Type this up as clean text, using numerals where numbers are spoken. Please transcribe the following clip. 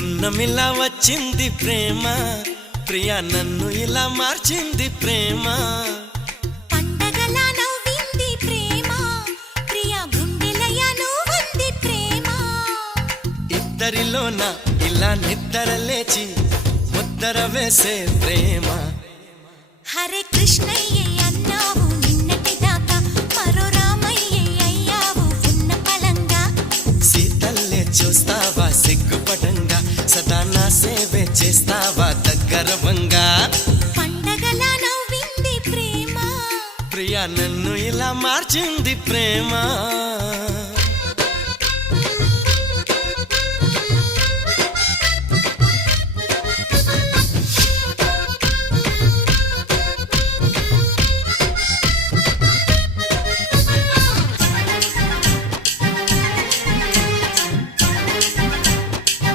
పున్నమిలా వచ్చింది ప్రేమ, ప్రియా నన్ను ఇలా మార్చింది ప్రేమ. పండగలా నవ్వింది ప్రేమ, ప్రియా గుండెలయ నువ్వుంది ప్రేమ. ఇద్దరిలోన ఇలా నిద్ర లేచి ముద్దర వేసే ప్రేమ. హరే కృష్ణయ్య అన్నావు నిన్నటి దాకా, మరో రామయ్య అయ్యావు ఉన్న పలంగా. సీతల్లే చూస్తావా సిగ్గుపడంగా, సదా నా సేవే చేస్తావా దగ్గరవంగా. పండగలా నవ్వింది ప్రేమ, ప్రియా నన్ను ఇలా మార్చింది ప్రేమ.